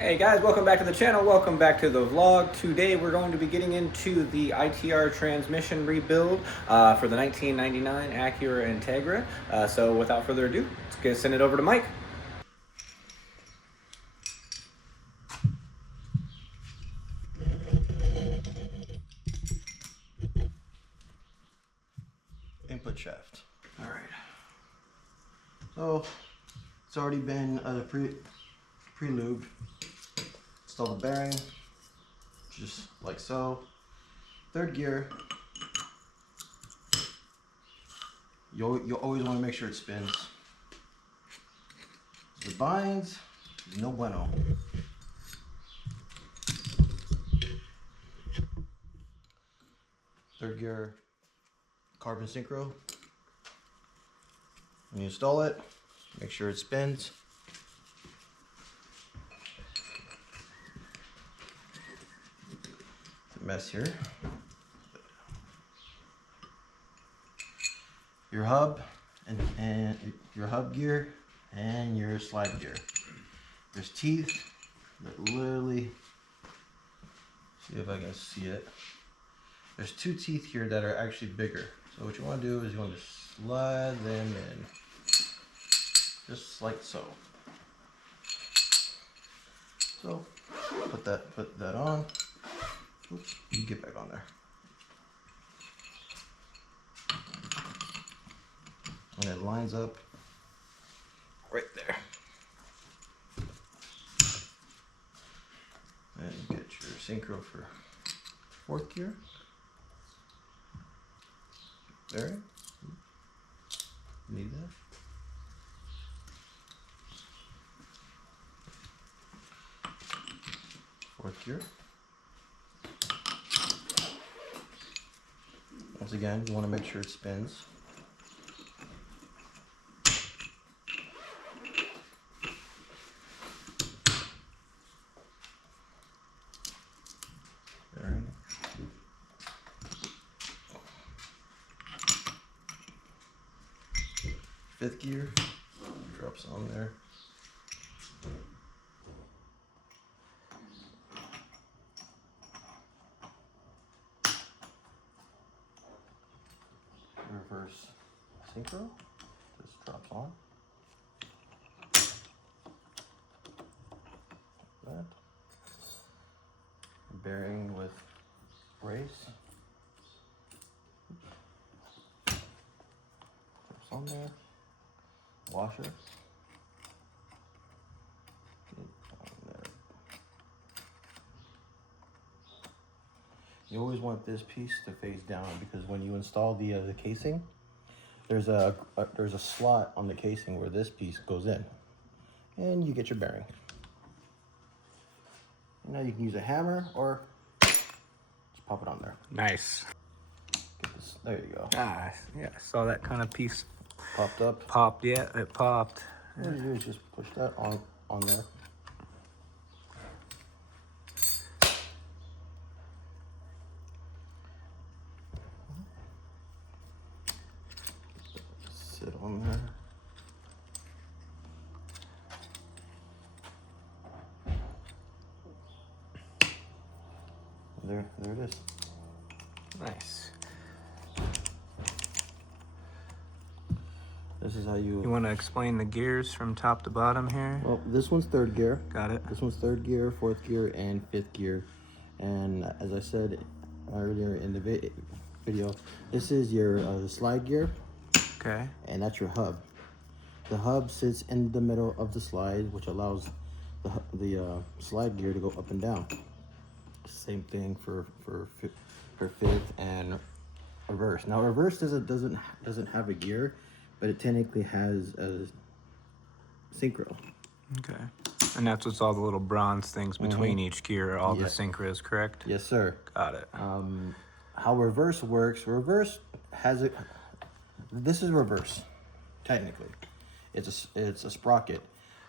Hey guys, welcome back to the channel, welcome back to the vlog. Today we're going to be getting into the ITR transmission rebuild for the 1999 Acura Integra. So without further ado, let's send it over to Mike. Input shaft. All right. So it's already been pre-lubed. Install the bearing, just like so. Third gear. You always want to make sure it spins. The binds is no bueno. Third gear, carbon synchro. When you install it, make sure it spins. It's a mess here. Your hub and your hub gear and your slide gear. There's teeth that literally, see if I can see it. There's two teeth here that are actually bigger. So what you want to do is you want to slide them in, just like so. So put that on. Oops, you get back on there. And it lines up right there. And you get your synchro for fourth gear. There. Need that. Fourth gear. Once again, you want to make sure it spins. There. Fifth gear, drops on there. Reverse synchro, just drops on. That. Bearing with brace. Drops on there. Washer. You always want this piece to face down because when you install the casing, there's a slot on the casing where this piece goes in, and you get your bearing. And now you can use a hammer or just pop it on there. Nice. Get this, there you go. Ah, yeah, I saw that kind of piece Popped up. popped. Yeah, it popped. All you do is just push that on there. Sit on there. There it is. Nice. This is how you You want to explain the gears from top to bottom here? Well, this one's third gear. Got it. This one's third gear, fourth gear, and fifth gear. And as I said earlier in the video, this is your slide gear. Okay. And that's your hub. The hub sits in the middle of the slide, which allows the slide gear to go up and down. Same thing for fifth and reverse. Now reverse doesn't have a gear, but it technically has a synchro. Okay. And that's what's all the little bronze things between each gear, all the Yes. synchros, correct? Yes, sir. Got it. How reverse works, reverse has a, this is reverse, technically. It's a sprocket.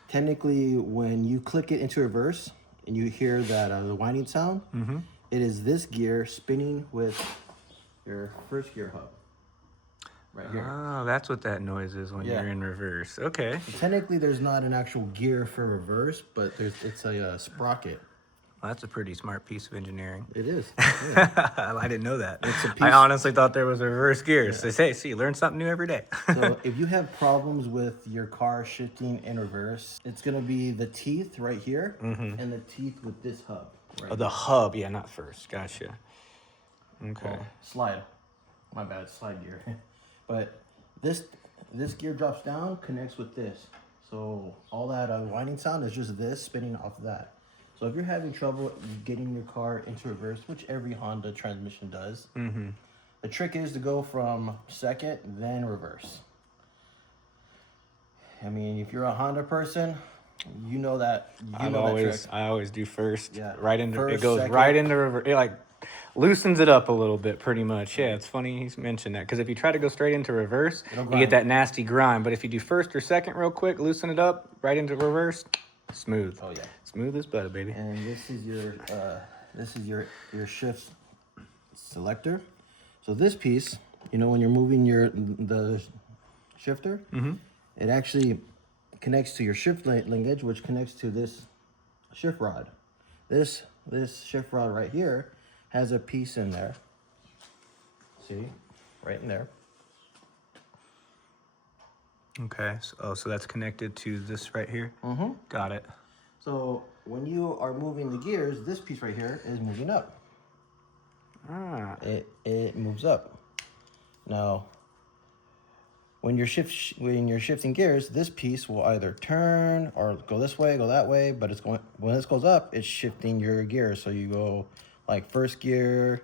Technically, when you click it into reverse and you hear that the winding sound, it is this gear spinning with your first gear hub. right here. Oh, that's what that noise is when Yeah. you're in reverse. Okay. Technically, there's not an actual gear for reverse, but it's a sprocket. Well, that's a pretty smart piece of engineering. It is. Yeah. I didn't know that. It's a I piece. honestly thought there was a reverse gear. Yeah. So say, see, learn something new every day. So if you have problems with your car shifting in reverse, it's gonna be the teeth right here and the teeth with this hub. Right Oh, the hub, yeah, not first. Gotcha. Okay. Well, slide. My bad, slide gear. But this gear drops down, connects with this. So all that whining sound is just this spinning off of that. So if you're having trouble getting your car into reverse, which every Honda transmission does, the trick is to go from second, then reverse. I mean, if you're a Honda person, you know that. I always do first. Yeah. Right into First, it goes second. right into reverse. It like loosens it up a little bit, pretty much. Yeah, it's funny he's mentioned that because if you try to go straight into reverse, It'll you grind. get that nasty grind. But if you do first or second real quick, loosen it up right into reverse, smooth. Oh yeah. Smooth as butter, baby. And this is your shift selector. So this piece, you know, when you're moving the shifter, it actually connects to your shift linkage, which connects to this shift rod. This shift rod right here has a piece in there. See, right in there. Okay. So that's connected to this right here. Got it. So when you are moving the gears, this piece right here is moving up. Ah. It moves up. Now, when you're shifting gears, this piece will either turn or go this way, go that way. But when this goes up, it's shifting your gears. So you go like first gear,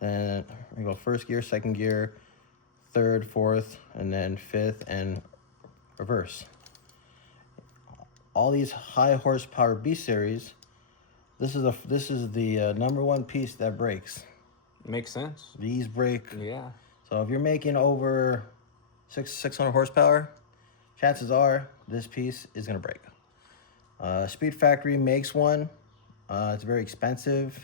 then you go first gear, second gear, third, fourth, and then fifth and reverse. All these high horsepower B series, this is the number one piece that breaks. Makes sense. These break. Yeah. So if you're making over 600 horsepower, chances are this piece is gonna break. Speed Factory makes one. It's very expensive.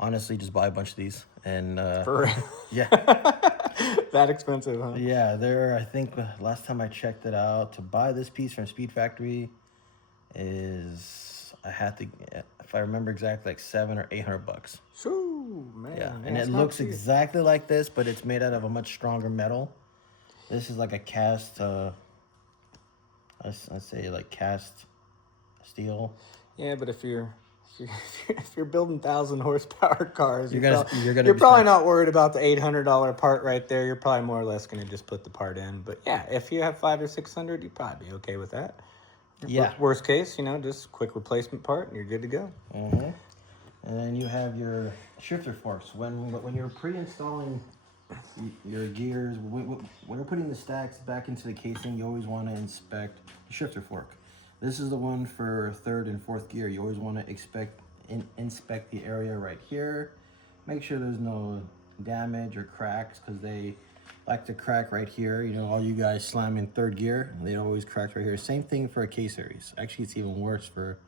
Honestly, just buy a bunch of these and For real? yeah. That expensive, huh? Yeah, I think last time I checked it out, to buy this piece from Speed Factory is, I had to, if I remember exactly, like $700 or $800. Shoo, man. Yeah, and that's it not looks cheap. exactly like this, but it's made out of a much stronger metal. This is like a cast, I'd say like cast steel. Yeah, but if you're building 1,000 horsepower cars, You're you're gonna be probably not worried about the $800 part right there. You're probably more or less going to just put the part in. But yeah, if you have 500 or 600, you'd probably be okay with that. Yeah. Worst case, just quick replacement part, and you're good to go. And then you have your shifter forks. When you're pre-installing your gears, when you're putting the stacks back into the casing, you always want to inspect the shifter fork. This is the one for third and fourth gear. You always want to inspect the area right here. Make sure there's no damage or cracks, because they like to crack right here. All you guys slam in third gear, they always crack right here. Same thing for a K-series. Actually, it's even worse for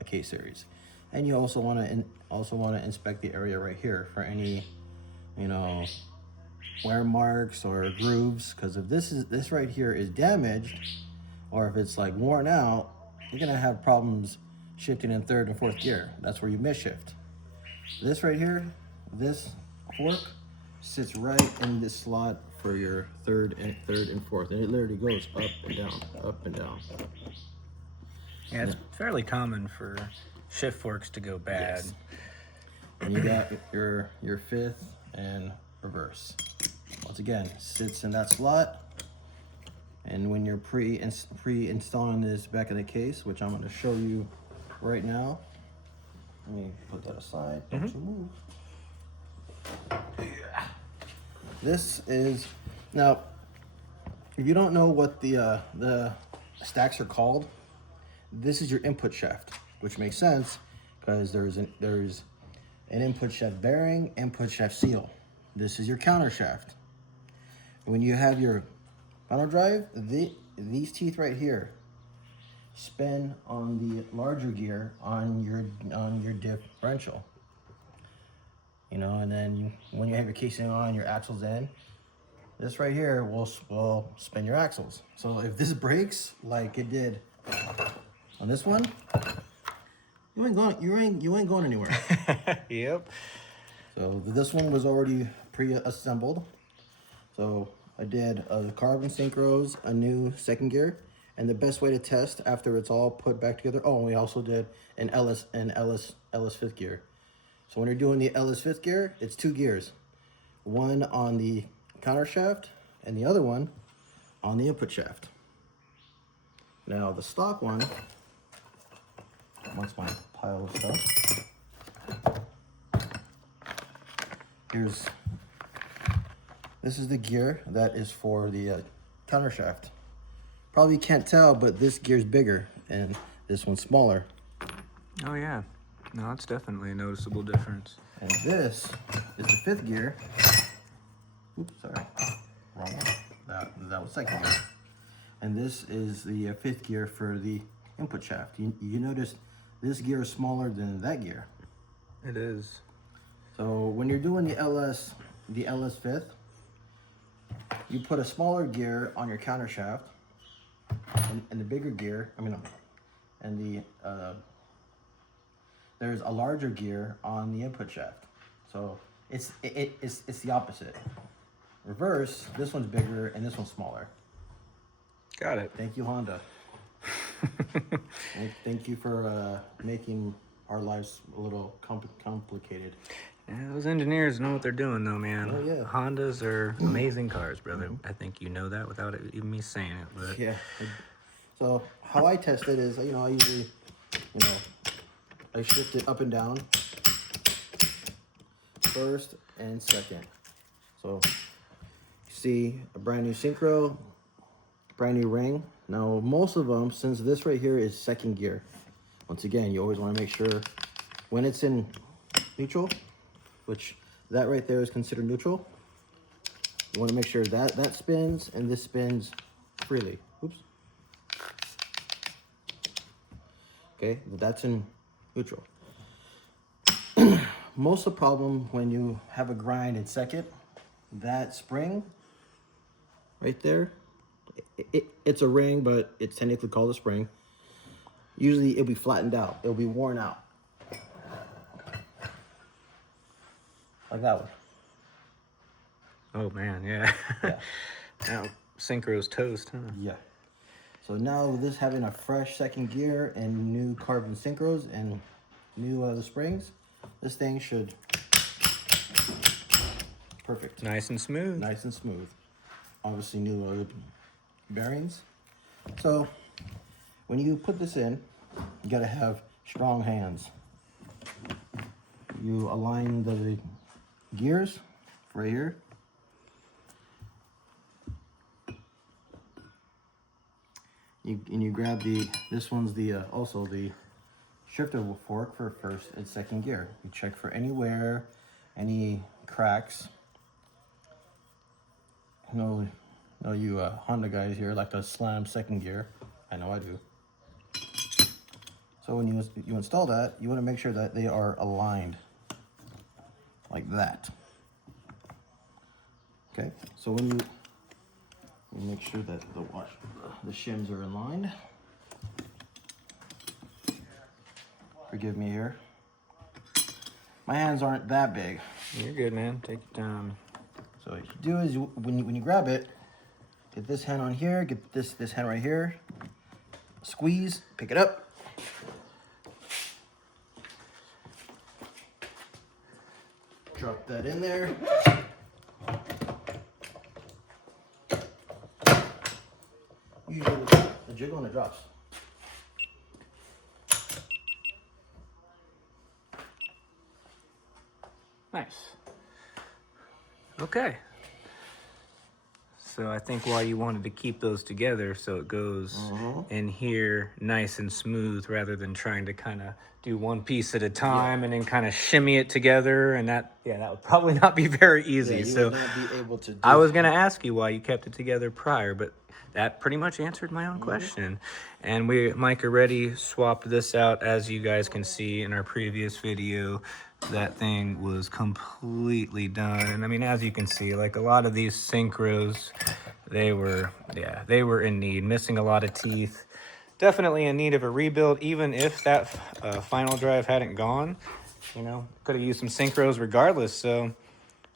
a K-series. And you also want to inspect the area right here for any, wear marks or grooves. Because if this right here is damaged, or if it's like worn out, you're gonna have problems shifting in third and fourth gear. That's where you miss shift. This right here, this fork sits right in this slot for your third and fourth, and it literally goes up and down, up and down. Yeah, it's fairly common for shift forks to go bad. Yes. And you got your fifth and reverse. Once again, sits in that slot. And when you're pre-installing this back in the case, which I'm going to show you right now, let me put that aside. Don't you move. Yeah. This is, now, if you don't know what the stacks are called, this is your input shaft, which makes sense because there's an input shaft bearing, input shaft seal. This is your counter shaft. When you have your final drive, these teeth right here spin on the larger gear on your differential. And then when you have your casing on, your axles in, this right here will spin your axles. So if this breaks like it did on this one, you ain't going anywhere. Yep. So this one was already pre-assembled. So I did the carbon synchros, a new second gear, and the best way to test after it's all put back together. Oh, and we also did an Ellis fifth gear. So when you're doing the Ellis fifth gear, it's 2 gears, one on the counter shaft and the other one on the input shaft. Now the stock one, amongst my pile of stuff, this is the gear that is for the counter shaft. Probably can't tell, but this gear's bigger and this one's smaller. Oh yeah. No, it's definitely a noticeable difference. And this is the 5th gear. Oops, sorry, wrong one. That was 2nd gear. And this is the 5th gear for the input shaft. You notice this gear is smaller than that gear. It is. So when you're doing the LS 5th, you put a smaller gear on your counter shaft, and the bigger gear, there's a larger gear on the input shaft. So it's the opposite. Reverse, this one's bigger and this one's smaller. Got it. Thank you, Honda. Thank you for making our lives a little complicated. Yeah, those engineers know what they're doing, though, man. Oh, yeah. Hondas are amazing cars, brother. I think you know that without even me saying it. But Yeah. So how I test it is, I usually, I shift it up and down, first and second. So you see a brand new synchro, brand new ring. Now most of them, since this right here is 2nd gear, once again, you always want to make sure when it's in neutral, which that right there is considered neutral, you want to make sure that that spins and this spins freely. Oops. Okay, that's in neutral. Most of the problem when you have a grind in 2nd, that spring right there, it's a ring, but it's technically called a spring. Usually it'll be flattened out. It'll be worn out. Like that one. oh man, yeah. Yeah. Now synchro's toast, huh? Yeah. So now this having a fresh 2nd gear and new carbon synchros and new the springs, this thing should perfect. Nice and smooth. Nice and smooth. Obviously new bearings. So when you put this in, you gotta have strong hands. You align the gears right here. You grab this one's also the shifter fork for 1st and 2nd gear. You check for any wear, any cracks. You Honda guys here like to slam 2nd gear. I know I do. So when you install that, you want to make sure that they are aligned like that. Okay, so when you make sure that the shims are aligned. Forgive me here. My hands aren't that big. You're good, man. Take your time. So what you do is when you grab it, get this hand on here, get this hand right here, squeeze, pick it up. Drop that in there. Usually the jiggle and it drops. Nice. Okay. So I think why you wanted to keep those together so it goes in here nice and smooth rather than trying to kind of do one piece at a time and then kind of shimmy it together, and that would probably not be very easy. Yeah, you so would not be able to do I was going to ask you why you kept it together prior, but that pretty much answered my own question. And Mike already swapped this out, as you guys can see in our previous video. that thing was completely done. And I mean, as you can see, like a lot of these synchros, they were in need, missing a lot of teeth. Definitely in need of a rebuild, even if that final drive hadn't gone. You know, could have used some synchros regardless. So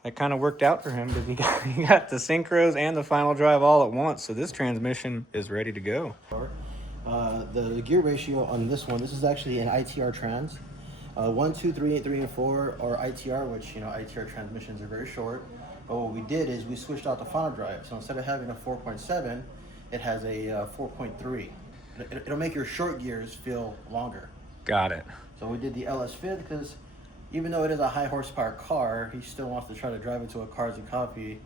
that kind of worked out for him because he got the synchros and the final drive all at once. So this transmission is ready to go. The gear ratio on this one, this is actually an ITR trans. 1, 2, 3, 3, and 4 are ITR, which, you know, ITR transmissions are very short. But what we did is we switched out the final drive. So instead of having a 4.7, it has a 4.3. It'll make your short gears feel longer. Got it. So we did the LS Fit because even though it is a high horsepower car, he still wants to try to drive it to a Cars and Coffee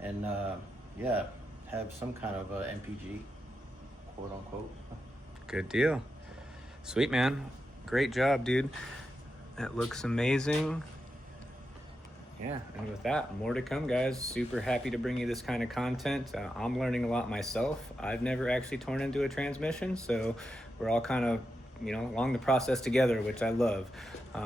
and yeah, have some kind of MPG, quote unquote. Good deal. Sweet, man. Great job, dude. That looks amazing. Yeah, and with that, more to come, guys. Super happy to bring you this kind of content. I'm learning a lot myself. I've never actually torn into a transmission, so we're all kind of, you know, along the process together, which I love.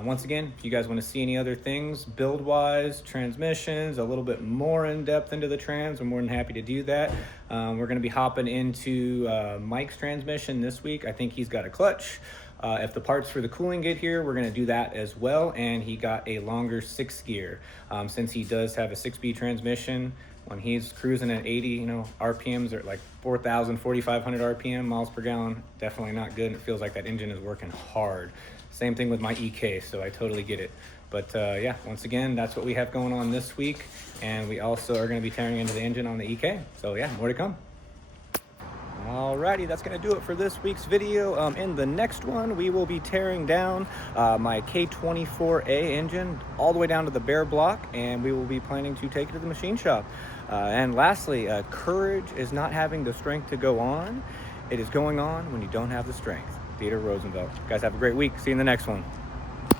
Once again, if you guys want to see any other things, build-wise, transmissions, a little bit more in-depth into the trans, we're more than happy to do that. We're going to be hopping into Mike's transmission this week. I think he's got a clutch. If the parts for the cooling get here, we're going to do that as well. And he got a longer 6th gear. Since he does have a 6-speed transmission, when he's cruising at 80, you know, RPMs are like 4,000, 4,500 RPM, miles per gallon, definitely not good. And it feels like that engine is working hard. Same thing with my EK, so I totally get it. But yeah, once again, that's what we have going on this week. And we also are going to be tearing into the engine on the EK. So yeah, more to come. Alrighty, that's going to do it for this week's video. In the next one, we will be tearing down my K24A engine all the way down to the bare block, and we will be planning to take it to the machine shop. And lastly, courage is not having the strength to go on. It is going on when you don't have the strength. Theodore Roosevelt. Guys, have a great week. See you in the next one.